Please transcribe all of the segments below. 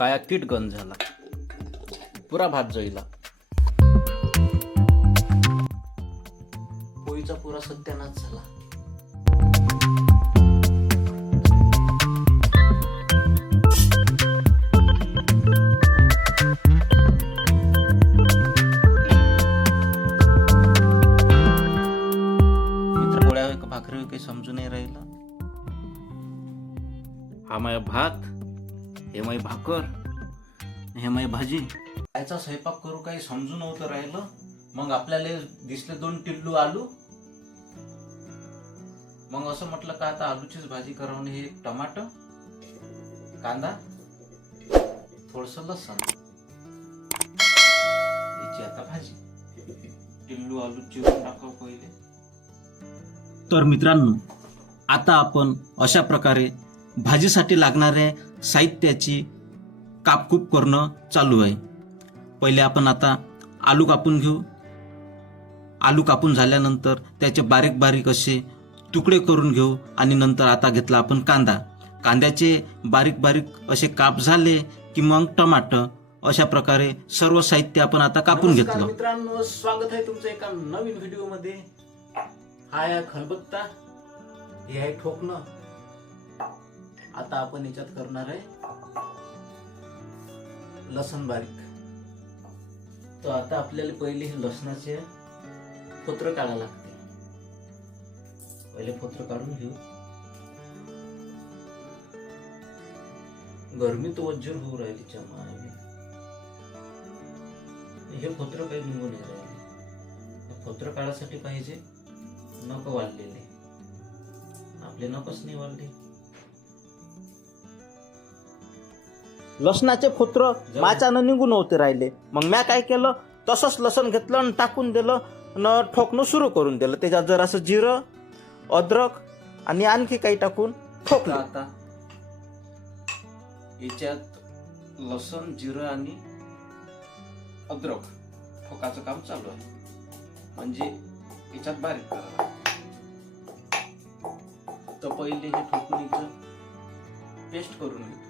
काया kit gun झाला. पुरा भात जळला. पोळीचा पुरा सत्यानाश झाला. भाकरी काही समजून नाही राहिलं. हा माय भात. हे माय भाकर हे माय भाजी. कायचा स्वयंपाक करू काही समजून नव्हतं राहिलं. मग आपल्याला दिसले दोन टिल्लू आलू. मग असं म्हटलं का आता आलूचीच भाजी करावं आणि हे टमाट कांदा थोडस लसण. याची आता भाजी. टिल्लू आलू चिरून टाकावं पहिले. तर मित्रांनो आता आपण अशा प्रकारे भाजीसाठी लागणाऱ्या साहित्याची कापकूप करणं चालू आहे. पहिले आपण आता आलू कापून घेऊ. आलू कापून झाल्यानंतर त्याचे बारीक बारीक असे तुकडे करून घेऊ आणि नंतर आता घेतला आपण कांदा. कांद्याचे बारीक बारीक असे काप झाले की मग टमाटर अशा प्रकारे सर्व साहित्य आपण आता कापून घेतलं. मित्रांनो स्वागत आहे तुमचं एका नवीन व्हिडिओमध्ये हा आहे खलबत्ता हे आहे ठोकणं. आता आपण याच्यात करणार आहे लसण बारीक. तर आता आपल्याला पहिले हे लसणाचे पत्र काढायला लागते. पहिले पत्र काढून घेऊ. गरमी तो वज्जर होऊ राहिली चमा हे पत्र काही निघून नाही राहिले. पत्र काढासाठी पाहिजे नख वाढलेले. आपले नखच नाही वाढले. लसणाचे फोत्र माचानं निघून होते राहिले. मग म्या काय केलं? तसंच लसण घेतलं आणि टाकून दिलं न ठोकणं सुरू करून दिलं. त्याच्यात जर असं जिरं अद्रक आणि आणखी काही टाकून ठोकलं. आता याच्यात लसण जिरं आणि अद्रक ठोकाचं काम चालू आहे. म्हणजे याच्यात बारीक करा. तर पहिले हे ठोकून याचं पेस्ट करून घेतो.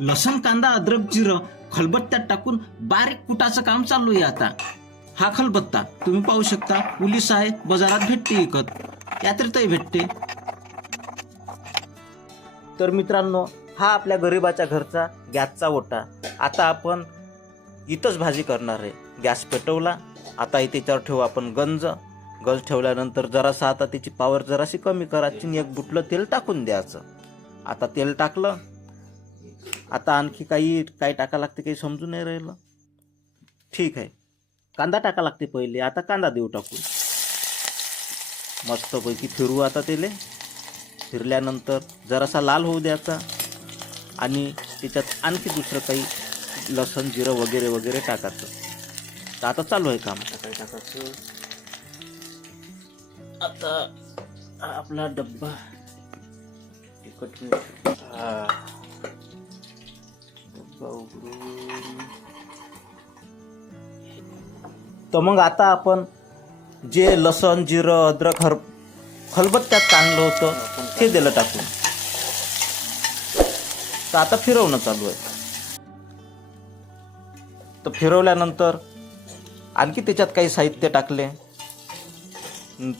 लसण कांदा अद्रक जिरं खलबत्त्यात टाकून बारीक कुटाचं काम चालू आहे आता. हा खलबत्ता तुम्ही पाहू शकता पुलिस आहे बाजारात भेटते विकत यात्रेतही भेटते. तर मित्रांनो हा आपल्या गरिबाच्या घरचा गॅसचा ओटा. आता आपण इथंच भाजी करणार आहे. गॅस पेटवला आता इथे त्याच्यावर ठेवू आपण गंज. गंज ठेवल्यानंतर जरासा आता त्याची पावर जराशी कमी करायची आणि एक बुटलं तेल टाकून द्यायचं. आता तेल टाकलं आता आणखी काही काही टाका लागते काही समजून नाही राहिलं. ठीक आहे. कांदा टाका लागते पहिले. आता कांदा देऊ टाकू मस्तपैकी फिरवू आता तेले फिरल्यानंतर जरासा लाल होऊ द्यायचा आणि त्याच्यात आणखी दुसरं काही लसण जिरं वगैरे वगैरे टाकायचं. तर आता चालू आहे काम. काय टाकायचं? आता आपला डब्बा. तिखट मीठ हा. तर मग आता आपण जे लसण जिरं अद्रक हर खलबत्त्यात काढलं होतं ते दिलं टाकून. तर आता फिरवणं चालू आहे. तर फिरवल्यानंतर आणखी त्याच्यात काही साहित्य टाकले.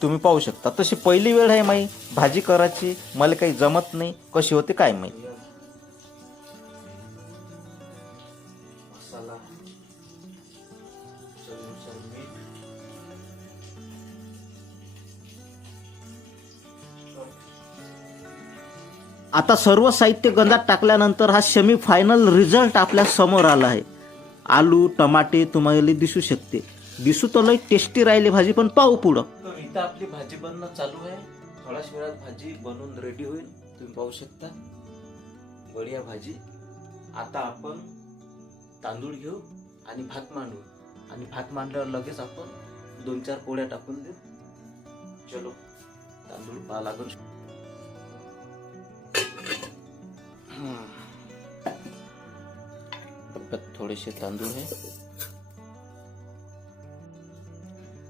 तुम्ही पाहू शकता. तशी पहिली वेळ आहे माई. भाजी करायची मला काही जमत नाही. कशी होते काय माहिती? आता सर्व साहित्य गंजात टाकल्यानंतर हा सेमी फायनल रिझल्ट आपल्यासमोर आला आहे. आलू टमाटे तुम्हाला दिसू शकते. दिसू तर लई टेस्टी राहिली भाजी पण पाहू पुढं. तर इथं आपली भाजी बनणं चालू आहे. थोड्याच वेळात भाजी बनवून रेडी होईल. तुम्ही पाहू शकता. बढिया भाजी. आता आपण तांदूळ घेऊ आणि भात मांडू. आणि भात मांडल्यावर लगेच आपण दोन चार पोळ्या टाकून देऊ. चलो तांदूळ पहा लागून डब्यात थोडेसे तांदूळ आहे.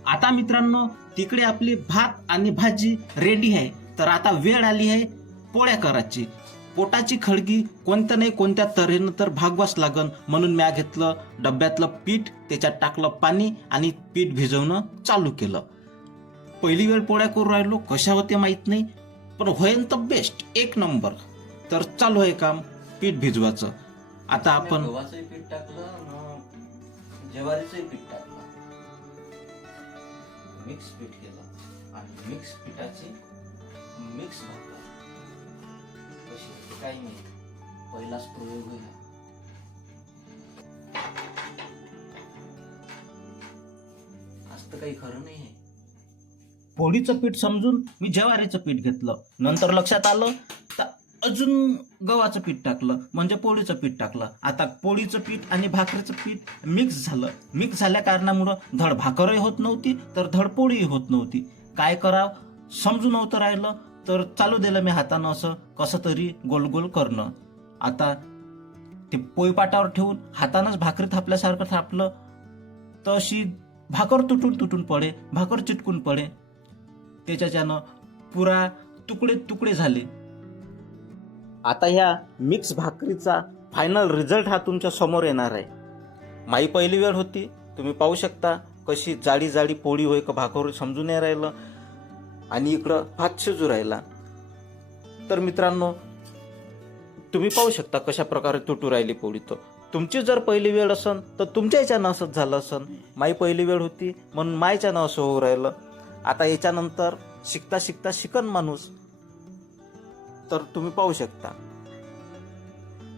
आता मित्रांनो तिकडे आपली भात आणि भाजी रेडी आहे. तर आता वेळ आली आहे पोळ्या करायची. पोटाची खळगी कोणत्या नाही कोणत्या तऱ्हेनं तर भागवास लागन. म्हणून म्या घेतलं डब्यातलं पीठ त्याच्यात टाकलं पाणी आणि पीठ भिजवणं चालू केलं. पहिली वेळ पोळ्या करून राहिलो कशा होते माहीत नाही पण होईन तर बेस्ट एक नंबर. तर चालू आहे काम पीठ भिजवायचं. आता आपण गव्हाचंही पीठ टाकलं ज्वारीचंही पीठ टाकलं. मिक्स पीठ केलं आणि मिक्स पिठाची मिक्स भाकर. कशी? होते काही नाही. पहिलाच प्रयोग आहे. आज तर काही खरं नाही आहे. पोळीचं पीठ समजून मी ज्वारीचं पीठ घेतलं. नंतर लक्षात आलं अजून गव्हाचं पीठ टाकलं म्हणजे पोळीचं पीठ टाकलं. आता पोळीचं पीठ आणि भाकरीचं पीठ मिक्स झालं. मिक्स झाल्या कारणामुळं धड भाकरही होत नव्हती तर धड पोळीही होत नव्हती. काय करावं? समजू नव्हतं राहिलं तर चालू दिलं मी हातानं असं कसं तरी गोल गोल करणं. आता ते पोळीपाटावर ठेवून हातानंच भाकरी थापल्यासारखं थापलं तर अशी भाकर तुटून तुटून पडे भाकर चिटकून पडे. त्याच्याच्यानं पुरा तुकडे तुकडे झाले. आता ह्या मिक्स भाकरीचा फायनल रिझल्ट हा तुमच्यासमोर येणार आहे. माई पहिली वेळ होती तुम्ही पाहू शकता कशी जाडी जाडी पोळी होय का भाकर समजून नाही राहिलं. आणि इकडं भात शिजू राहिला. तर मित्रांनो तुम्ही पाहू शकता कशा प्रकारे तुटू राहिली पोळी तो तुमची जर पहिली वेळ असन तर तुमच्या याच्यानं असंच झालं असन. माई पहिली वेळ होती म्हणून मायच्यानं असं होऊ राहिलं. आता याच्यानंतर शिकता शिकता शिकन माणूस तर तुम्ही पाहू शकता.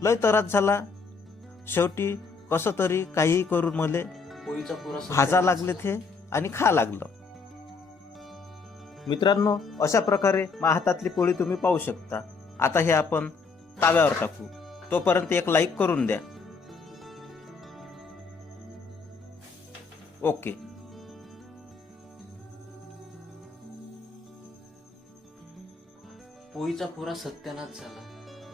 लय त्रास झाला. शेवटी कसं तरी काही करून मले भाजा लागले ते आणि खा लागलं. मित्रांनो अशा प्रकारे मा हातातली पोळी तुम्ही पाहू शकता. आता हे आपण ताव्यावर टाकू. तोपर्यंत एक लाईक करून द्या. ओके. पोळीचा पुरा सत्यानाच झाला.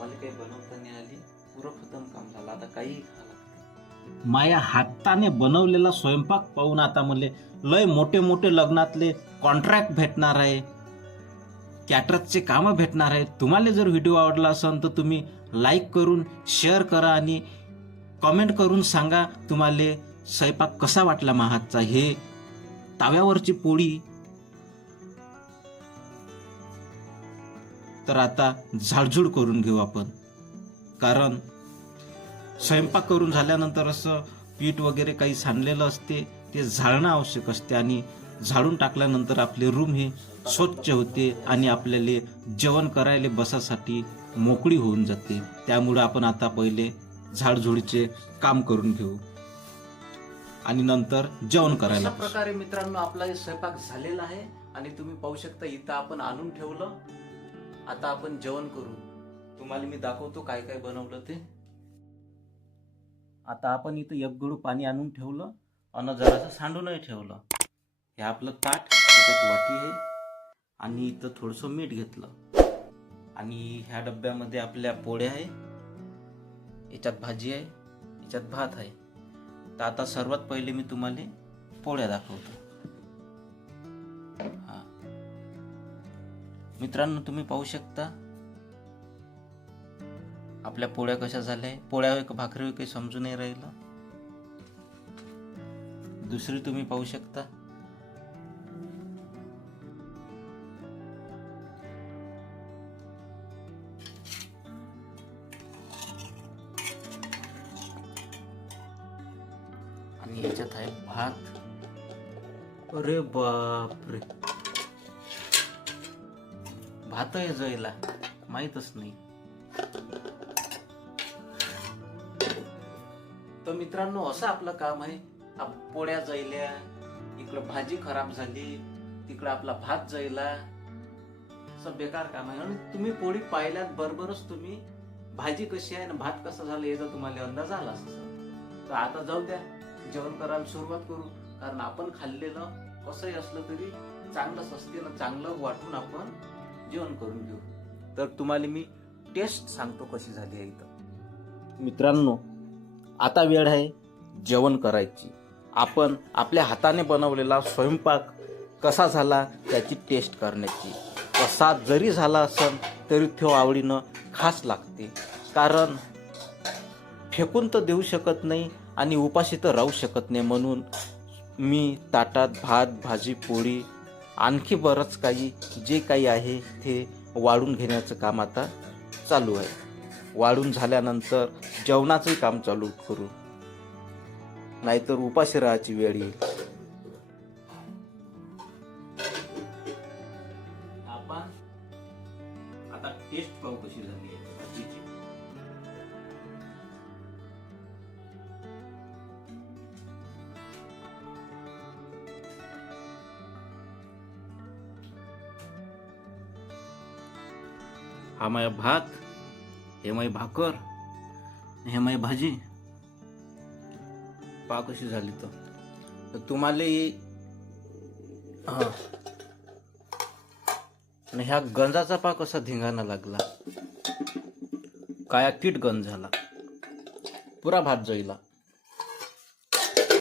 मला काही बनवता नाही आली. पुरं खतम काम झालं. आता काही खा लागते. माया हाताने बनवलेला स्वयंपाक पाहून आता मले लय मोठे मोठे लग्नातले कॉन्ट्रॅक्ट भेटणार आहे. कॅटरचे कामं भेटणार आहे तुम्हाला जर व्हिडिओ आवडला असेल तर तुम्ही लाईक करून शेअर करा आणि कमेंट करून सांगा तुम्हाला स्वयंपाक कसा वाटला महातचा हे ताव्यावरची पोळी तर आता झाडझूड करून घेऊ आपण. कारण स्वयंपाक करून झाल्यानंतर असं पीठ वगैरे काही सांडलेलं असते ते झाडणं आवश्यक असते आणि झाडून टाकल्यानंतर आपले रूम हे स्वच्छ होते आणि आपल्याला जेवण करायला बसासाठी मोकळी होऊन जाते. त्यामुळे आपण आता पहिले झाडझुडीचे काम करून घेऊ. आणि नंतर जेवण करायला प्रकारे मित्रांनो आपला हे स्वयंपाक झालेला आहे आणि तुम्ही पाहू शकता इथं आपण आणून ठेवलं. आता आपण जेवण करू. तुम्हाला मी दाखवतो काय काय बनवलं ते. आता आपण इथं एक गडू पाणी आणून ठेवलं आणि जरासं सांडूनही ठेवलं. हे आपलं ताट त्याच्यात वाटी आहे. आणि इथं थोडंसं मीठ घेतलं. आणि ह्या डब्यामध्ये आपल्या पोळ्या आहे. याच्यात भाजी आहे. याच्यात भात आहे. तर आता सर्वात पहिले मी तुम्हाला पोळ्या दाखवतो. मित्रांनो तुम्ही पाहू शकता. आपल्या पोळ्या कशा झाल्या? पोळ्या भाकरी काही समजून नाही राहिलं. दुसरी तुम्ही पाहू शकता. आणि याच्यात आहे भात. अरे बापरे. भात आहे जयला. माहीतच नाही. तर मित्रांनो असं आपलं काम आहे. आप- पोळ्या जळल्या इकडं भाजी खराब झाली तिकडं आपला भात जळला. असं बेकार काम आहे. आणि तुम्ही पोळी पाहिल्यात बरोबरच तुम्ही. भाजी कशी आहे आणि भात कसा झाला याचा तुम्हाला अंदाज आला असं तर आता जाऊ द्या. जेवण करायला सुरुवात करू. कारण आपण खाल्लेलं कसंही असलं तरी चांगलंच असते ना चांगलं वाटून आपण जेवण करून घेऊ. तर तुम्हाला मी टेस्ट सांगतो कशी झाली आहे इथं. मित्रांनो आता वेळ आहे जेवण करायची. आपण आपल्या हाताने बनवलेला स्वयंपाक कसा झाला त्याची टेस्ट करण्याची. प्रसाद जरी झाला असेल तरी तो आवडीनं खास लागते. कारण फेकून तर देऊ शकत नाही आणि उपाशी तर राहू शकत नाही म्हणून मी ताटात भात भाजी पोळी आणखी बरंच काही जे काही आहे ते वाढून घेण्याचं काम आता चालू आहे. वाढून झाल्यानंतर जेवणाचंही काम चालू करू. नाहीतर उपाशी राहायची वेळ येईल. आपण आता टेस्ट पाहू कशी झाली आहे भात हे भाकर हे भाजी. पा कशी झाली तर. तुम्हाला हा आणि ह्या गंजाचा पा कसा धिंगाणा लागला. काया किट गंज झाला. पुरा भात जळला.